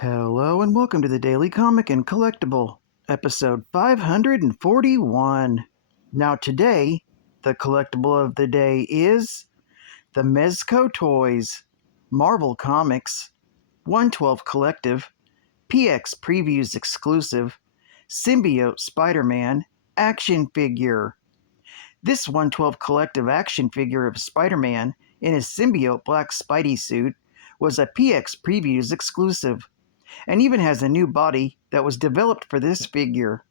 Hello and welcome to the Daily Comic and Collectible, episode 541. Now today, the collectible of the day is the Mezco Toys, Marvel Comics, 112 Collective, PX Previews Exclusive, Symbiote Spider-Man action figure. This 112 Collective action figure of Spider-Man in his symbiote black Spidey suit was a PX Previews exclusive, and even has a new body that was developed for this figure.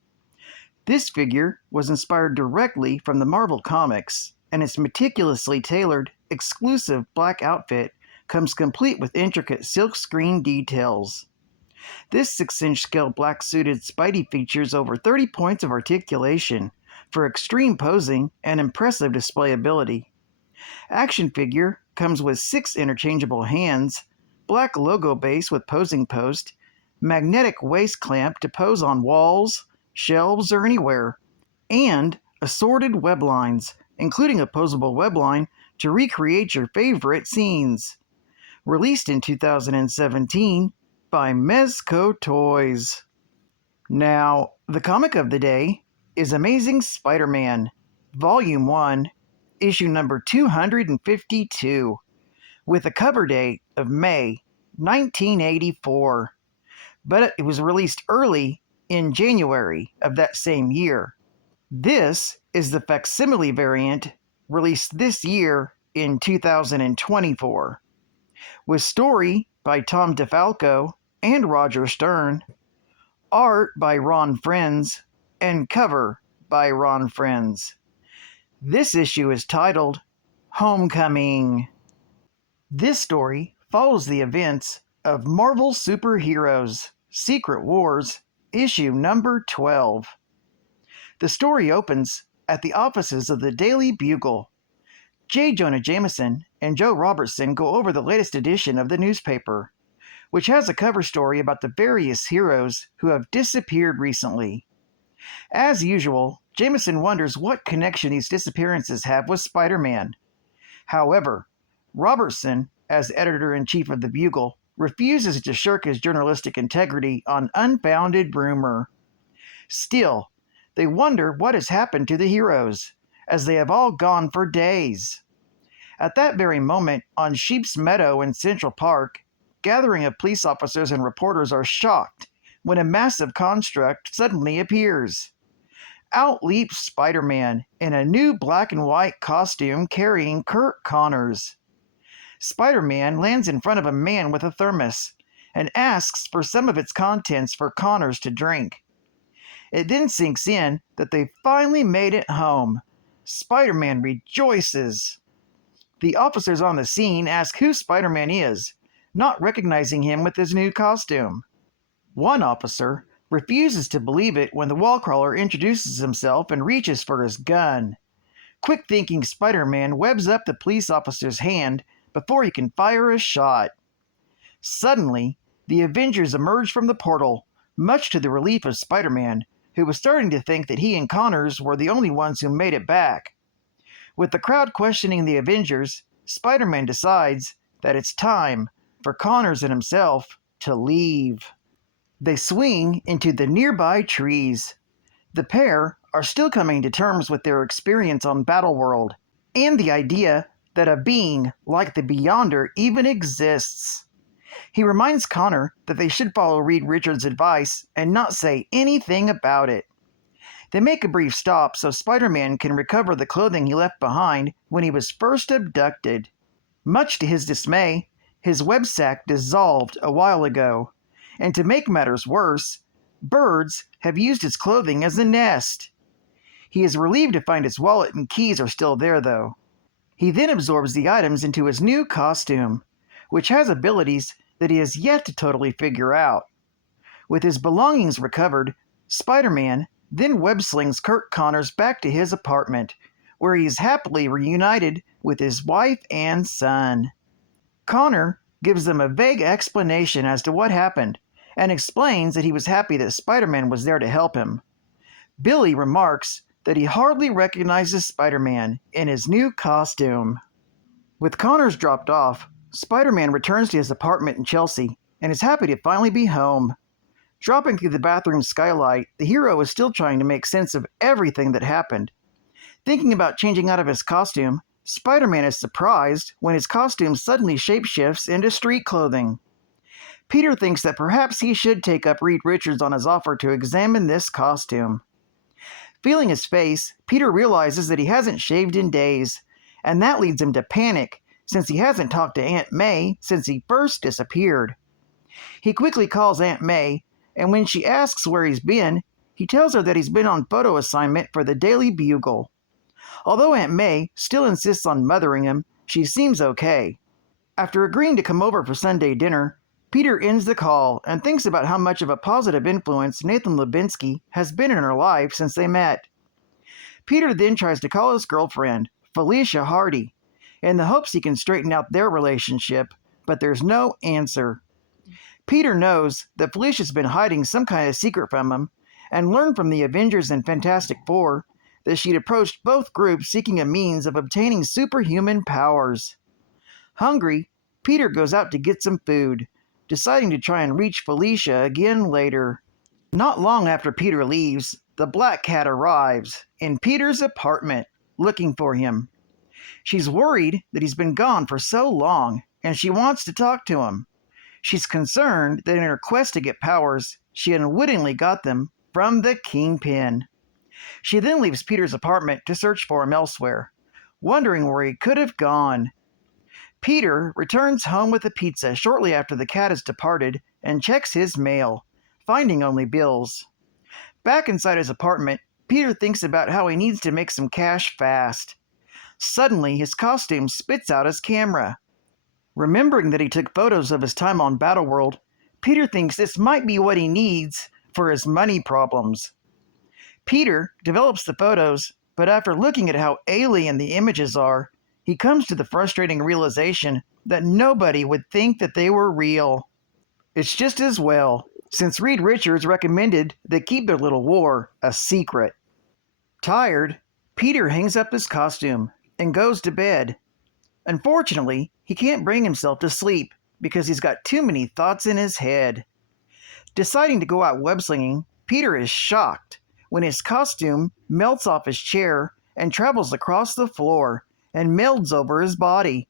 This figure was inspired directly from the Marvel Comics, and its meticulously tailored, exclusive black outfit comes complete with intricate silkscreen details. This 6-inch scale black suited Spidey features over 30 points of articulation for extreme posing and impressive displayability. Action figure comes with 6 interchangeable hands, black logo base with posing post, magnetic waist clamp to pose on walls, shelves, or anywhere, and assorted web lines, including a posable web line to recreate your favorite scenes. Released in 2017 by Mezco Toys. Now, the comic of the day is Amazing Spider-Man, Volume 1, issue number 252. With a cover date of May 1984, but it was released early in January of that same year. This is the facsimile variant released this year in 2024, with story by Tom DeFalco and Roger Stern, art by Ron Frenz, and cover by Ron Frenz. This issue is titled Homecoming. This story follows the events of Marvel Superheroes Secret Wars, issue number 12. The story opens at the offices of the Daily Bugle. J. Jonah Jameson and Joe Robertson go over the latest edition of the newspaper, which has a cover story about the various heroes who have disappeared recently. As usual, Jameson wonders what connection these disappearances have with Spider-Man. However, Robertson, as editor-in-chief of the Bugle, refuses to shirk his journalistic integrity on unfounded rumor. Still, they wonder what has happened to the heroes, as they have all gone for days. At that very moment, on Sheep's Meadow in Central Park, gathering of police officers and reporters are shocked when a massive construct suddenly appears. Out leaps Spider-Man in a new black and white costume carrying Curt Connors. Spider-Man lands in front of a man with a thermos and asks for some of its contents for Connors to drink. It then sinks in that they finally made it home. Spider-Man rejoices. The officers on the scene ask who Spider-Man is, not recognizing him with his new costume. One officer refuses to believe it when the wall crawler introduces himself and reaches for his gun. Quick-thinking Spider-Man webs up the police officer's hand before he can fire a shot. Suddenly, the Avengers emerge from the portal, much to the relief of Spider-Man, who was starting to think that he and Connors were the only ones who made it back. With the crowd questioning the Avengers, Spider-Man decides that it's time for Connors and himself to leave. They swing into the nearby trees. The pair are still coming to terms with their experience on Battleworld, and the idea that a being like the Beyonder even exists. He reminds Connor that they should follow Reed Richards' advice and not say anything about it. They make a brief stop so Spider-Man can recover the clothing he left behind when he was first abducted. Much to his dismay, his web sack dissolved a while ago, and to make matters worse, birds have used his clothing as a nest. He is relieved to find his wallet and keys are still there, though. He then absorbs the items into his new costume, which has abilities that he has yet to totally figure out. With his belongings recovered, Spider-Man then web-slings Curt Connors back to his apartment, where he is happily reunited with his wife and son. Connor gives them a vague explanation as to what happened, and explains that he was happy that Spider-Man was there to help him. Billy remarks that he hardly recognizes Spider-Man in his new costume. With Connors dropped off, Spider-Man returns to his apartment in Chelsea and is happy to finally be home. Dropping through the bathroom skylight, the hero is still trying to make sense of everything that happened. Thinking about changing out of his costume, Spider-Man is surprised when his costume suddenly shapeshifts into street clothing. Peter thinks that perhaps he should take up Reed Richards on his offer to examine this costume. Feeling his face, Peter realizes that he hasn't shaved in days, and that leads him to panic since he hasn't talked to Aunt May since he first disappeared. He quickly calls Aunt May, and when she asks where he's been, he tells her that he's been on photo assignment for the Daily Bugle. Although Aunt May still insists on mothering him, she seems okay. After agreeing to come over for Sunday dinner, Peter ends the call and thinks about how much of a positive influence Nathan Lubinsky has been in her life since they met. Peter then tries to call his girlfriend, Felicia Hardy, in the hopes he can straighten out their relationship, but there's no answer. Peter knows that Felicia's been hiding some kind of secret from him, and learned from the Avengers and Fantastic Four that she'd approached both groups seeking a means of obtaining superhuman powers. Hungry, Peter goes out to get some food, deciding to try and reach Felicia again later. Not long after Peter leaves, the Black Cat arrives in Peter's apartment, looking for him. She's worried that he's been gone for so long, and she wants to talk to him. She's concerned that in her quest to get powers, she unwittingly got them from the Kingpin. She then leaves Peter's apartment to search for him elsewhere, wondering where he could have gone. Peter returns home with a pizza shortly after the cat has departed and checks his mail, finding only bills. Back inside his apartment, Peter thinks about how he needs to make some cash fast. Suddenly, his costume spits out his camera. Remembering that he took photos of his time on Battleworld, Peter thinks this might be what he needs for his money problems. Peter develops the photos, but after looking at how alien the images are, he comes to the frustrating realization that nobody would think that they were real. It's just as well, since Reed Richards recommended they keep their little war a secret. Tired, Peter hangs up his costume and goes to bed. Unfortunately, he can't bring himself to sleep because he's got too many thoughts in his head. Deciding to go out web-slinging, Peter is shocked when his costume melts off his chair and travels across the floor and melds over his body.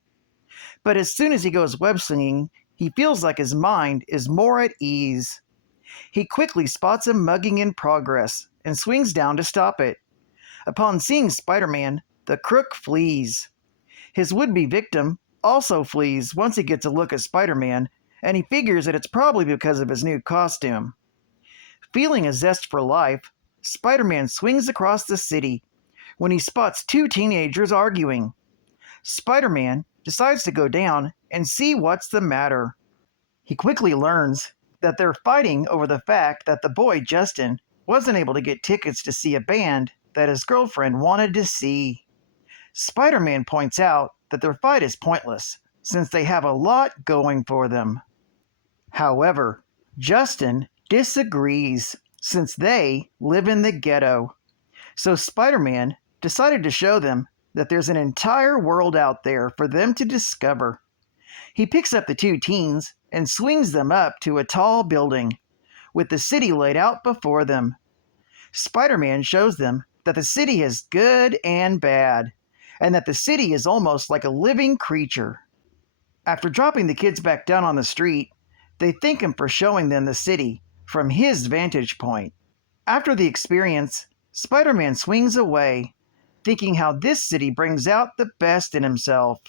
But as soon as he goes web-slinging, he feels like his mind is more at ease. He quickly spots a mugging in progress and swings down to stop it. Upon seeing Spider-Man, the crook flees. His would-be victim also flees once he gets a look at Spider-Man, and he figures that it's probably because of his new costume. Feeling a zest for life, Spider-Man swings across the city when he spots two teenagers arguing. Spider-Man decides to go down and see what's the matter. He quickly learns that they're fighting over the fact that the boy, Justin, wasn't able to get tickets to see a band that his girlfriend wanted to see. Spider-Man points out that their fight is pointless since they have a lot going for them. However, Justin disagrees since they live in the ghetto. So Spider-Man decided to show them that there's an entire world out there for them to discover. He picks up the two teens and swings them up to a tall building, with the city laid out before them. Spider-Man shows them that the city is good and bad, and that the city is almost like a living creature. After dropping the kids back down on the street, they thank him for showing them the city from his vantage point. After the experience, Spider-Man swings away, thinking how this city brings out the best in himself.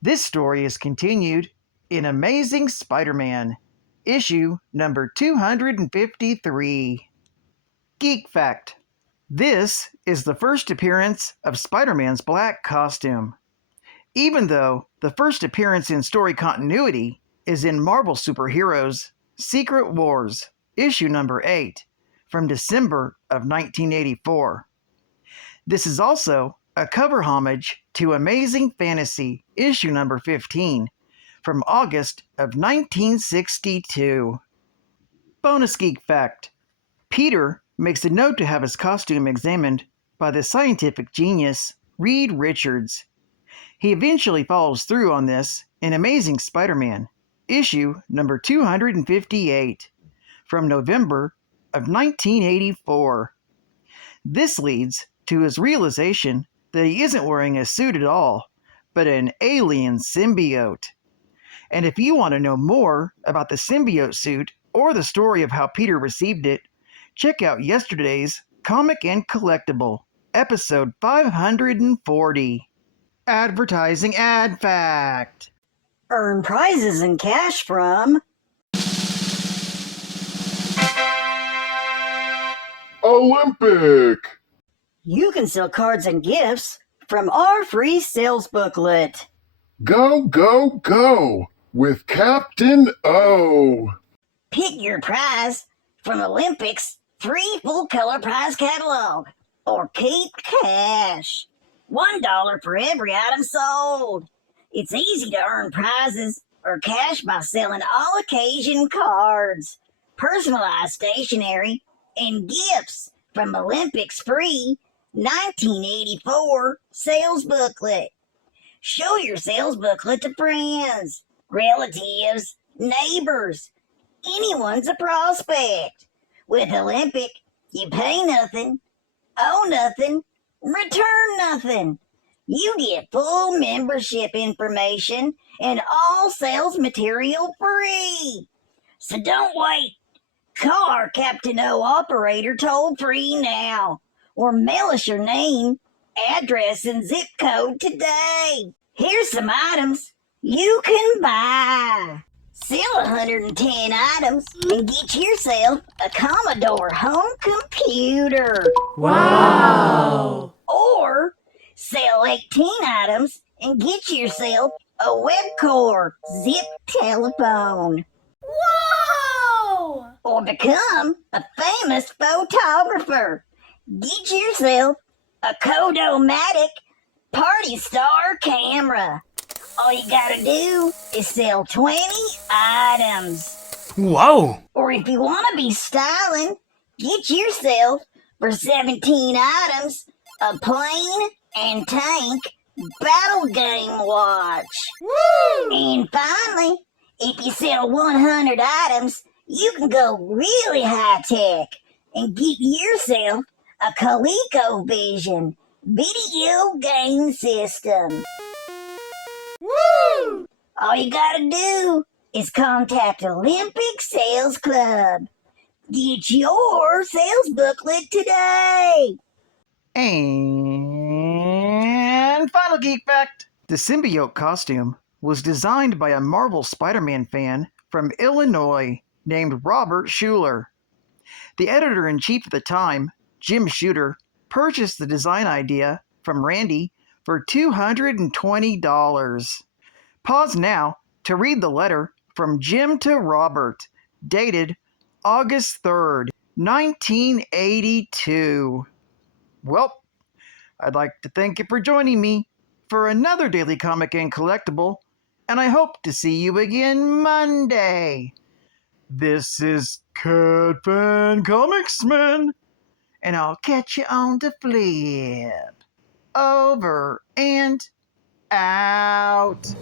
This story is continued in Amazing Spider-Man, issue number 253. Geek Fact: this is the first appearance of Spider-Man's black costume. Even though the first appearance in story continuity is in Marvel Superheroes Secret Wars, issue number 8, from December of 1984. This is also a cover homage to Amazing Fantasy, issue number 15, from August of 1962. Bonus Geek Fact: Peter makes a note to have his costume examined by the scientific genius Reed Richards. He eventually follows through on this in Amazing Spider-Man, issue number 258, from November of 1984. This leads to his realization that he isn't wearing a suit at all, but an alien symbiote. And if you want to know more about the symbiote suit or the story of how Peter received it, check out yesterday's Comic and Collectible, episode 540. Advertising Ad Fact. Earn prizes and cash from Olympic! You can sell cards and gifts from our free sales booklet. Go, go, go with Captain O! Pick your prize from Olympic's free full-color prize catalog or keep cash. $1 for every item sold. It's easy to earn prizes or cash by selling all-occasion cards, personalized stationery, and gifts from Olympic's free 1984 sales booklet. Show your sales booklet to friends, relatives, neighbors. Anyone's a prospect. With Olympic, you pay nothing, owe nothing, return nothing. You get full membership information and all sales material free. So don't wait. Call our Captain O operator toll free now, or mail us your name, address, and zip code today. Here's some items you can buy. Sell 110 items and get yourself a Commodore home computer. Wow! Or sell 18 items and get yourself a Webcore zip telephone. Whoa! Or become a famous photographer. Get yourself a Kodomatic Party Star camera. All you gotta do is sell 20 items. Whoa! Or if you wanna be styling, get yourself for 17 items a plane and tank battle game watch. Woo! And finally, if you sell 100 items, you can go really high tech and get yourself a ColecoVision video game system. Woo! All you gotta do is contact Olympic Sales Club. Get your sales booklet today. And final geek fact. The symbiote costume was designed by a Marvel Spider-Man fan from Illinois named Robert Schuler. The editor-in-chief at the time, Jim Shooter, purchased the design idea from Randy for $220. Pause now to read the letter from Jim to Robert, dated August 3rd, 1982. Well, I'd like to thank you for joining me for another Daily Comic and Collectible, and I hope to see you again Monday. This is Cat Fan Comicsman, and I'll catch you on the flip. Over and out.